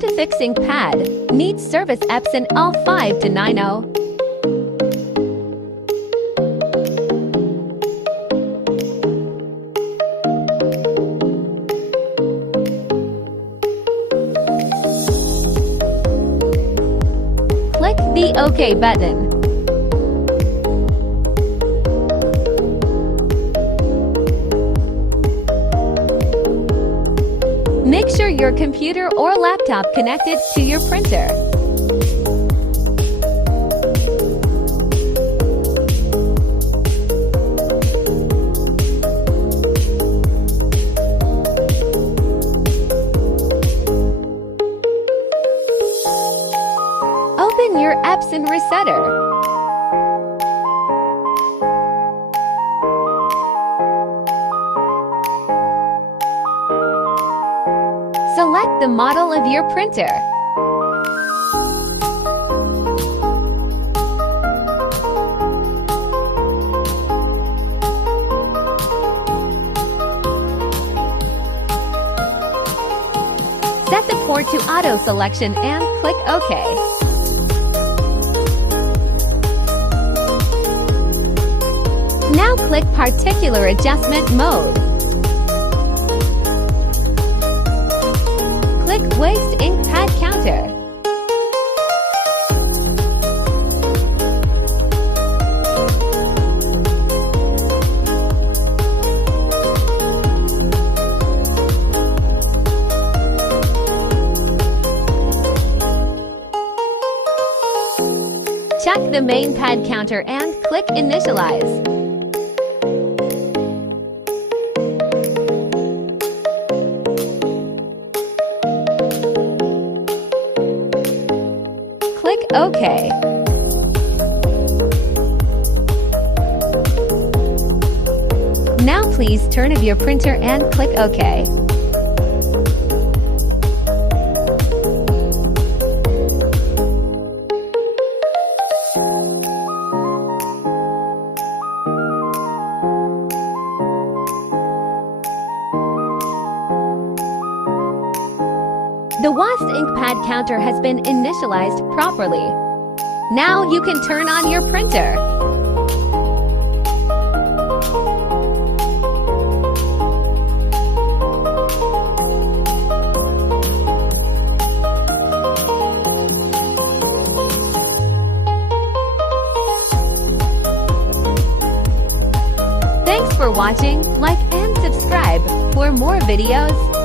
How to fix ink pad. Needs service Epson L5290. Click the OK button. Make sure your computer or laptop connected to your printer. Open your Epson resetter. Select the model of your printer. Set the port to auto selection and click OK. Now click Particular Adjustment Mode. Click Waste Ink Pad Counter. Check the main pad counter and click Initialize. Click OK. Now please turn off your printer and click OK. The washed ink pad counter has been initialized properly. Now you can turn on your printer. Thanks for watching. Like and subscribe for more videos.